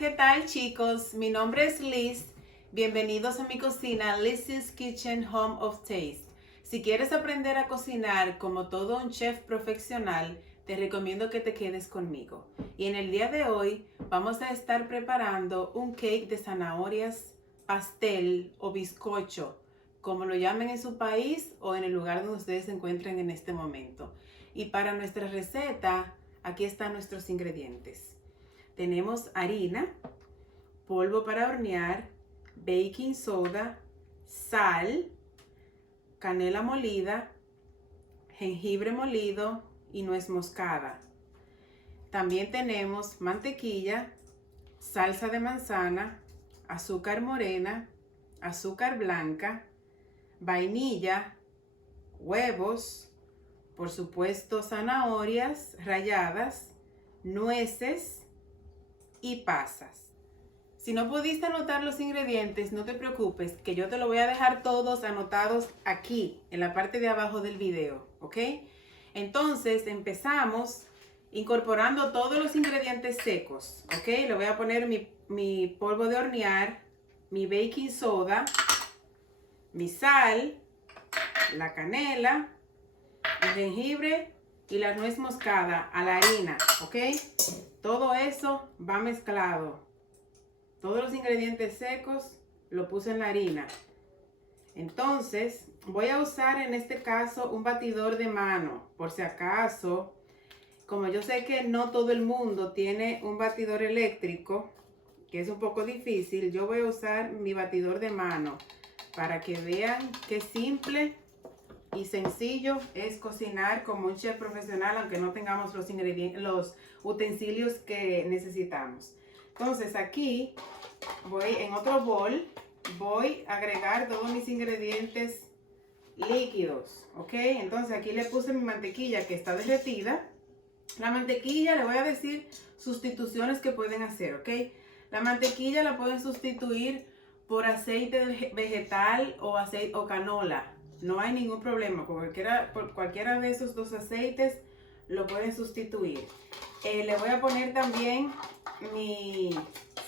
¿qué tal chicos? Mi nombre es Liz. Bienvenidos a mi cocina, Liz's Kitchen Home of Taste. Si quieres aprender a cocinar como todo un chef profesional, te recomiendo que te quedes conmigo. Y en el día de hoy vamos a estar preparando un cake de zanahorias, pastel o bizcocho, como lo llamen en su país o en el lugar donde ustedes se encuentren en este momento. Y para nuestra receta, aquí están nuestros ingredientes. Tenemos harina, polvo para hornear, baking soda, sal, canela molida, jengibre molido y nuez moscada. También tenemos mantequilla, salsa de manzana, azúcar morena, azúcar blanca, vainilla, huevos, por supuesto zanahorias ralladas, nueces y pasas. Si no pudiste anotar los ingredientes, no te preocupes, que yo te lo voy a dejar todos anotados aquí, en la parte de abajo del video, ¿ok? Entonces empezamos incorporando todos los ingredientes secos, ¿ok? Le voy a poner mi polvo de hornear, mi baking soda, mi sal, la canela, el jengibre y la nuez moscada a la harina, ¿ok? Todo eso va mezclado. Todos los ingredientes secos lo puse en la harina. Entonces voy a usar en este caso un batidor de mano, por si acaso. Como yo sé que no todo el mundo tiene un batidor eléctrico, que es un poco difícil, yo voy a usar mi batidor de mano para que vean qué simple y sencillo es cocinar como un chef profesional, aunque no tengamos los ingredientes, los utensilios que necesitamos. Entonces aquí voy en otro bol, voy a agregar todos mis ingredientes líquidos, ¿ok? Entonces aquí le puse mi mantequilla que está derretida. La mantequilla, le voy a decir sustituciones que pueden hacer, ¿ok? La mantequilla la pueden sustituir por aceite vegetal o aceite o canola. No hay ningún problema, por cualquiera de esos dos aceites lo pueden sustituir. Le voy a poner también mi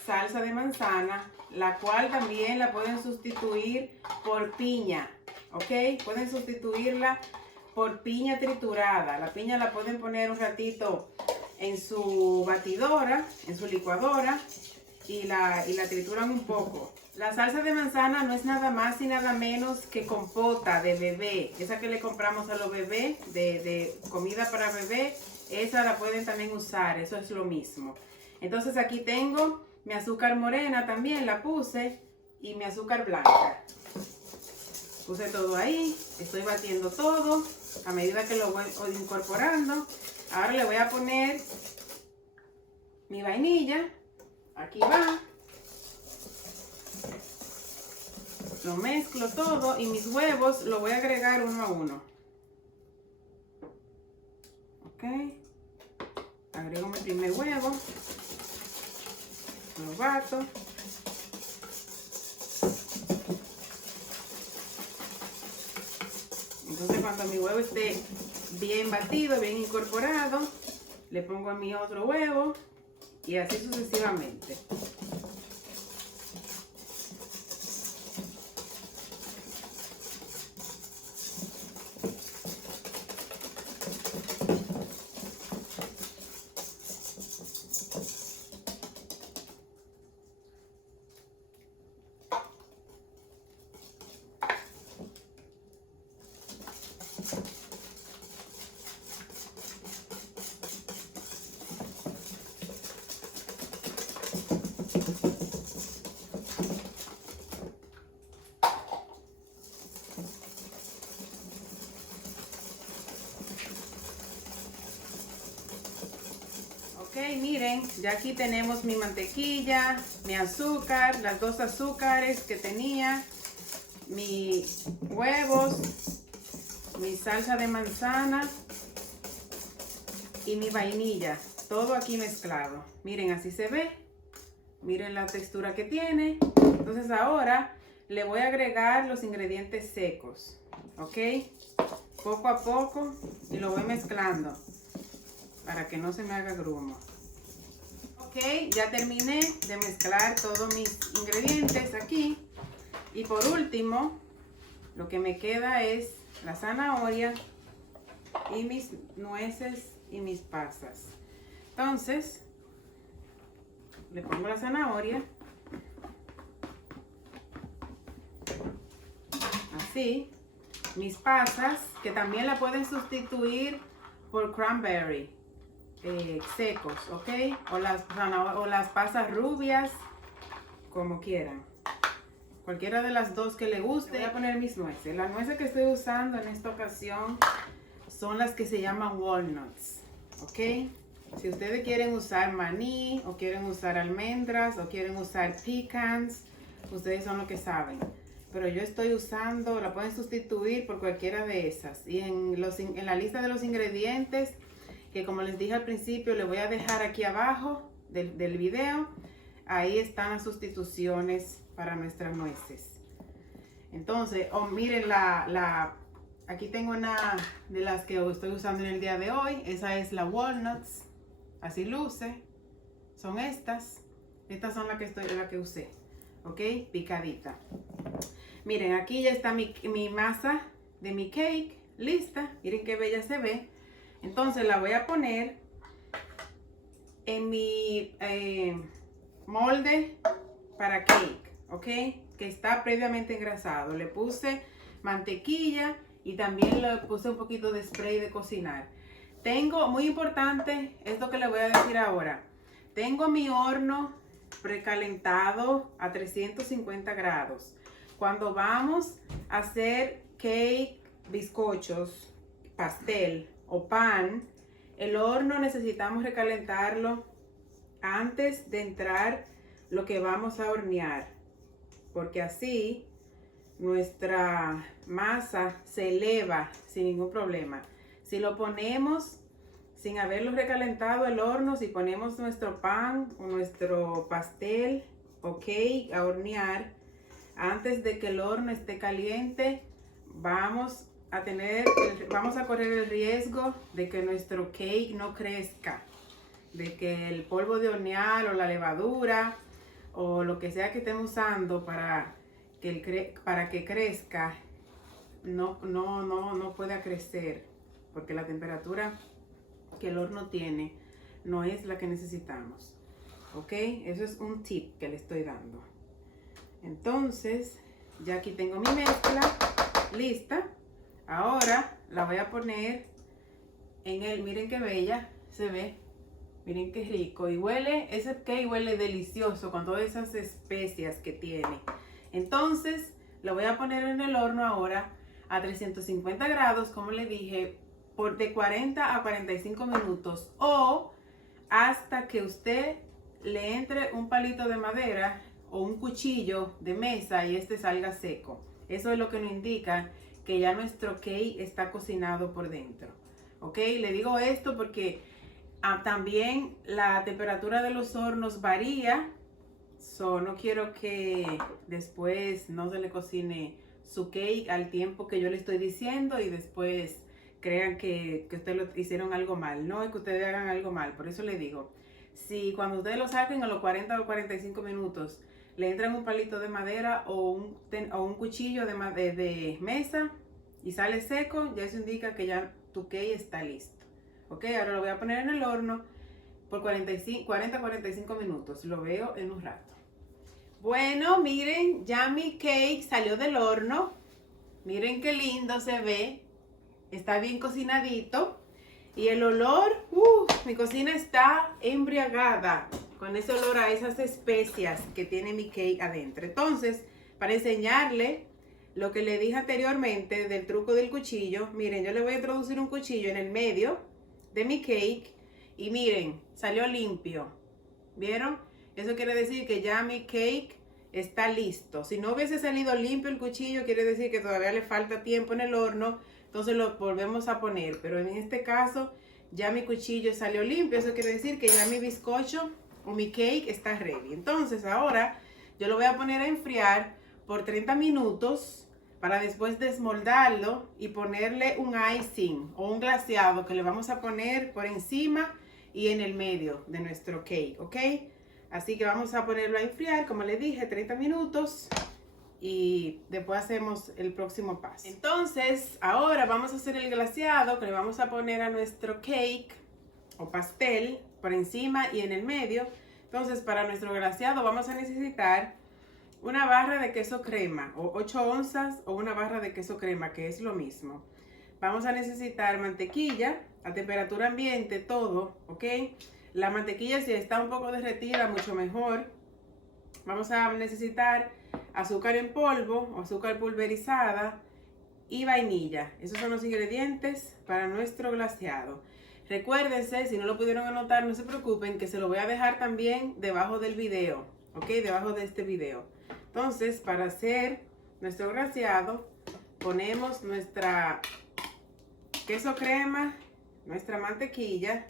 salsa de manzana, la cual también la pueden sustituir por piña, ¿ok? Pueden sustituirla por piña triturada. La piña la pueden poner un ratito en su batidora, en su licuadora y la trituran un poco. La salsa de manzana no es nada más y nada menos que compota de bebé. Esa que le compramos a los bebés, de comida para bebé, esa la pueden también usar, eso es lo mismo. Entonces aquí tengo mi azúcar morena también, la puse, y mi azúcar blanca. Puse todo ahí, estoy batiendo todo a medida que lo voy incorporando. Ahora le voy a poner mi vainilla, aquí va. Lo mezclo todo y mis huevos lo voy a agregar uno a uno. Ok. Agrego mi primer huevo. Lo bato. Entonces cuando mi huevo esté bien batido, bien incorporado, le pongo a mi otro huevo y así sucesivamente. Ok, miren, ya aquí tenemos mi mantequilla, mi azúcar, las dos azúcares que tenía, mis huevos, mi salsa de manzana y mi vainilla, todo aquí mezclado. Miren, así se ve, miren la textura que tiene. Entonces ahora le voy a agregar los ingredientes secos, ok, poco a poco, y lo voy mezclando para que no se me haga grumo. Ok, Ok, ya terminé de mezclar todos mis ingredientes aquí. Y por último, lo que me queda es la zanahoria y mis nueces y mis pasas. Entonces, le pongo la zanahoria. Así. Mis pasas, que también la pueden sustituir por cranberry secos, ¿ok? O las pasas rubias, como quieran. Cualquiera de las dos que le guste. Voy a poner mis nueces. Las nueces que estoy usando en esta ocasión son las que se llaman walnuts, ¿ok? Si ustedes quieren usar maní, o quieren usar almendras, o quieren usar pecans, ustedes son los que saben. Pero yo estoy usando, la pueden sustituir por cualquiera de esas. Y en la lista de los ingredientes, que como les dije al principio, le voy a dejar aquí abajo del video, ahí están las sustituciones para nuestras nueces. Entonces, miren, aquí tengo una de las que estoy usando en el día de hoy. Esa es la walnuts. Así luce. Son estas. Estas son las que usé. ¿Ok? Picadita. Miren, aquí ya está mi masa de mi cake lista. Miren qué bella se ve. Entonces la voy a poner en mi molde para cake, ¿ok? Que está previamente engrasado. Le puse mantequilla y también le puse un poquito de spray de cocinar. Tengo, muy importante, esto que le voy a decir ahora. Tengo mi horno precalentado a 350 grados. Cuando vamos a hacer cake, bizcochos, pastel o pan, el horno necesitamos recalentarlo antes de entrar lo que vamos a hornear, porque así nuestra masa se eleva sin ningún problema. Si lo ponemos sin haberlo recalentado el horno, si ponemos nuestro pan o nuestro pastel o cake a hornear, antes de que el horno esté caliente, vamos a correr el riesgo de que nuestro cake no crezca, de que el polvo de hornear o la levadura o lo que sea que estemos usando para que crezca no pueda crecer, porque la temperatura que el horno tiene no es la que necesitamos. ¿Ok? Eso es un tip que le estoy dando. Entonces, ya aquí tengo mi mezcla lista. Ahora la voy a poner miren qué bella se ve. Miren qué rico. Y huele, ese cake huele delicioso con todas esas especias que tiene. Entonces, lo voy a poner en el horno ahora a 350 grados, como le dije, de 40 a 45 minutos. O hasta que usted le entre un palito de madera o un cuchillo de mesa y este salga seco. Eso es lo que nos indica que ya nuestro cake está cocinado por dentro. ¿Ok? Le digo esto porque también la temperatura de los hornos varía. No quiero que después no se le cocine su cake al tiempo que yo le estoy diciendo y después crean que ustedes lo hicieron algo mal. No es que ustedes hagan algo mal. Por eso le digo, si cuando ustedes lo saquen a los 40 o 45 minutos, le entran un palito de madera o un cuchillo de mesa y sale seco, ya eso indica que ya tu cake está listo. Ok, ahora lo voy a poner en el horno por 40-45 minutos. Lo veo en un rato. Bueno, miren, ya mi cake salió del horno. Miren qué lindo se ve. Está bien cocinadito. Y el olor, mi cocina está embriagada con ese olor a esas especias que tiene mi cake adentro. Entonces, para enseñarle lo que le dije anteriormente del truco del cuchillo, miren, yo le voy a introducir un cuchillo en el medio de mi cake y miren, salió limpio. ¿Vieron? Eso quiere decir que ya mi cake está listo. Si no hubiese salido limpio el cuchillo, quiere decir que todavía le falta tiempo en el horno. Entonces lo volvemos a poner. Pero en este caso, ya mi cuchillo salió limpio. Eso quiere decir que ya mi bizcocho o mi cake está ready. Entonces ahora yo lo voy a poner a enfriar por 30 minutos para después desmoldarlo y ponerle un icing o un glaseado que le vamos a poner por encima y en el medio de nuestro cake, ¿ok? Así que vamos a ponerlo a enfriar, como les dije, 30 minutos. Y después hacemos el próximo paso. Entonces, ahora vamos a hacer el glaseado que le vamos a poner a nuestro cake o pastel por encima y en el medio. Entonces, para nuestro glaseado vamos a necesitar una barra de queso crema o 8 onzas o una barra de queso crema, que es lo mismo. Vamos a necesitar mantequilla a temperatura ambiente, todo, ¿ok? La mantequilla, si está un poco derretida, mucho mejor. Vamos a necesitar azúcar en polvo o azúcar pulverizada y vainilla. Esos son los ingredientes para nuestro glaseado. Recuérdense, si no lo pudieron anotar, no se preocupen, que se lo voy a dejar también debajo del video, ¿ok? Debajo de este video. Entonces, para hacer nuestro glaseado, ponemos nuestra queso crema, nuestra mantequilla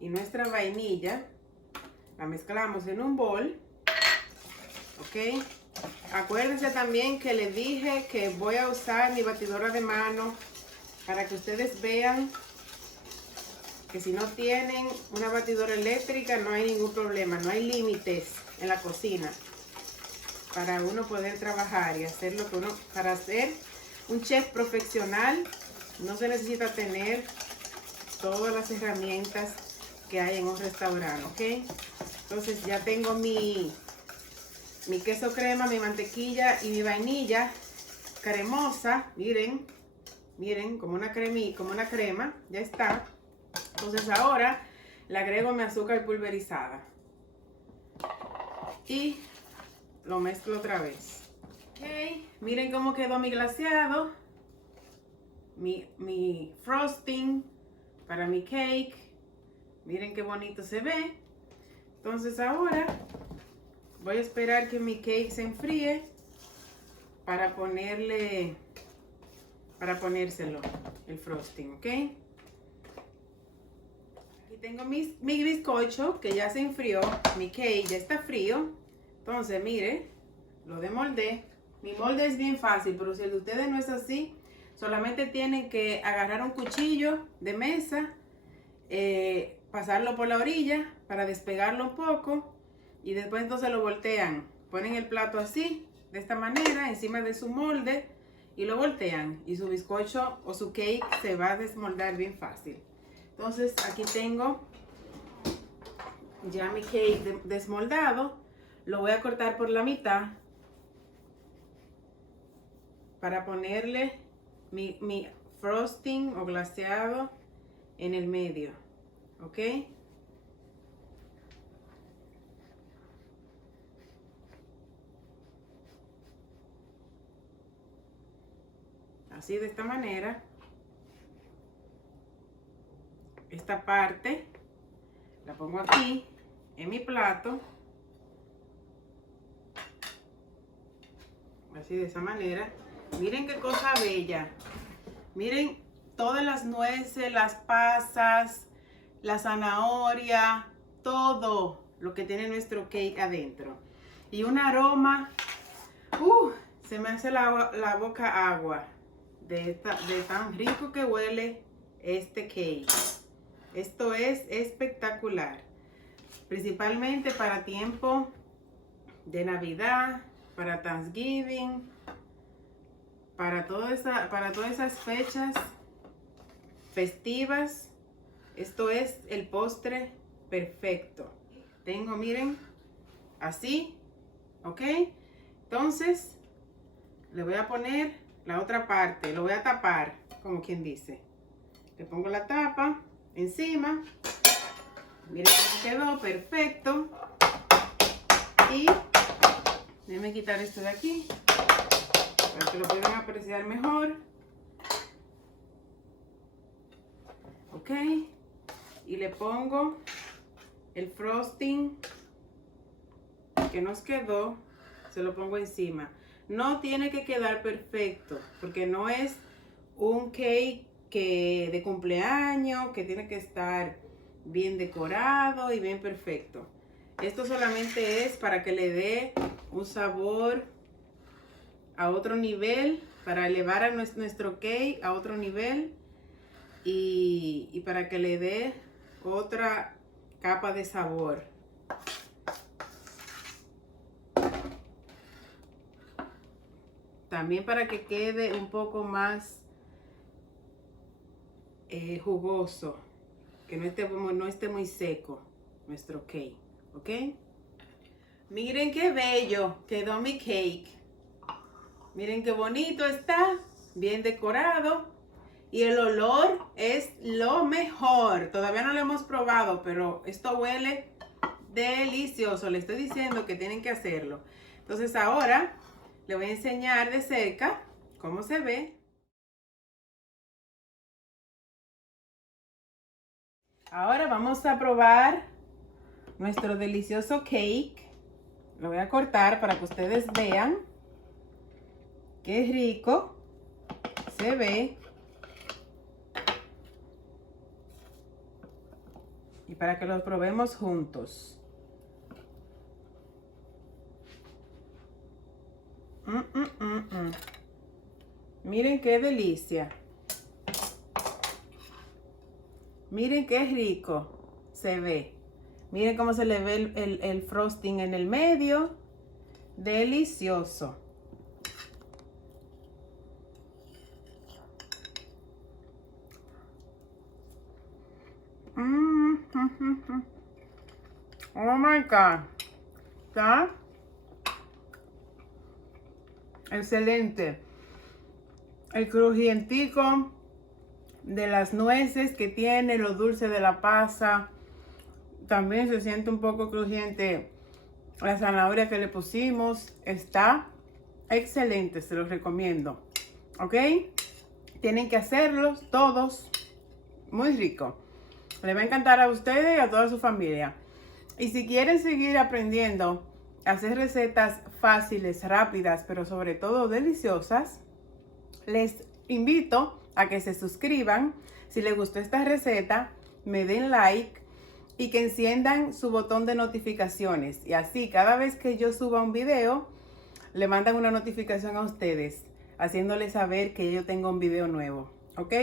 y nuestra vainilla. La mezclamos en un bol, ¿ok? Acuérdense también que les dije que voy a usar mi batidora de mano para que ustedes vean que si no tienen una batidora eléctrica no hay ningún problema, no hay límites en la cocina para uno poder trabajar y hacer lo que uno, para ser un chef profesional no se necesita tener todas las herramientas que hay en un restaurante, ¿ok? Entonces ya tengo mi queso crema, mi mantequilla y mi vainilla cremosa. Miren, miren, como una crema, ya está. Entonces ahora le agrego mi azúcar pulverizada y lo mezclo otra vez. Ok, miren cómo quedó mi glaseado, mi frosting para mi cake. Miren qué bonito se ve. Entonces ahora voy a esperar que mi cake se enfríe para ponérselo el frosting, ¿ok? Aquí tengo mi bizcocho que ya se enfrió, mi cake ya está frío. Entonces, mire, lo desmoldé. Mi molde es bien fácil, pero si el de ustedes no es así, solamente tienen que agarrar un cuchillo de mesa, pasarlo por la orilla para despegarlo un poco y después entonces lo voltean. Ponen el plato así, de esta manera, encima de su molde y lo voltean y su bizcocho o su cake se va a desmoldar bien fácil. Entonces aquí tengo ya mi cake desmoldado. Lo voy a cortar por la mitad para ponerle mi frosting o glaseado en el medio, ¿ok? Así, de esta manera. Esta parte la pongo aquí en mi plato. Así, de esa manera. Miren qué cosa bella. Miren todas las nueces, las pasas, la zanahoria, todo lo que tiene nuestro cake adentro. Y un aroma, se me hace la boca agua de tan rico que huele este cake. Esto es espectacular, principalmente para tiempo de Navidad, para Thanksgiving, para todas esas fechas festivas. Esto es el postre perfecto. Tengo, miren, así, ¿ok? Entonces, le voy a poner la otra parte, lo voy a tapar, como quien dice. Le pongo la tapa encima. Miren cómo quedó, perfecto. Y déjenme quitar esto de aquí para que lo puedan apreciar mejor. Ok, y le pongo el frosting que nos quedó, se lo pongo encima. No tiene que quedar perfecto porque no es un cake de cumpleaños que tiene que estar bien decorado y bien perfecto. Esto solamente es para que le dé un sabor a otro nivel, para elevar a nuestro cake a otro nivel y para que le dé otra capa de sabor. También para que quede un poco más jugoso, que no esté muy seco nuestro cake, ¿ok? Miren qué bello quedó mi cake. Miren qué bonito está, bien decorado. Y el olor es lo mejor. Todavía no lo hemos probado, pero esto huele delicioso. Le estoy diciendo que tienen que hacerlo. Entonces ahora le voy a enseñar de cerca cómo se ve. Ahora vamos a probar nuestro delicioso cake. Lo voy a cortar para que ustedes vean qué rico se ve. Y para que los probemos juntos. Miren qué delicia. Miren qué rico se ve. Miren cómo se le ve el frosting en el medio. Delicioso. Oh my God. ¿Está? Excelente. El crujientico de las nueces que tiene, lo dulce de la pasa. También se siente un poco crujiente la zanahoria que le pusimos. Está excelente, se los recomiendo. ¿Ok? Tienen que hacerlos todos. Muy rico. Le va a encantar a ustedes y a toda su familia. Y si quieren seguir aprendiendo a hacer recetas fáciles, rápidas, pero sobre todo deliciosas, les invito a que se suscriban. Si les gustó esta receta, me den like y que enciendan su botón de notificaciones. Y así, cada vez que yo suba un video, le mandan una notificación a ustedes, haciéndoles saber que yo tengo un video nuevo. ¿Ok?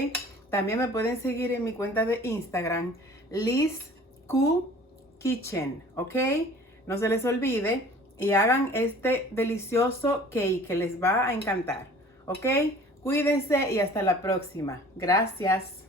También me pueden seguir en mi cuenta de Instagram, Liz Q Kitchen. ¿Ok? No se les olvide y hagan este delicioso cake que les va a encantar. ¿Ok? Cuídense y hasta la próxima. Gracias.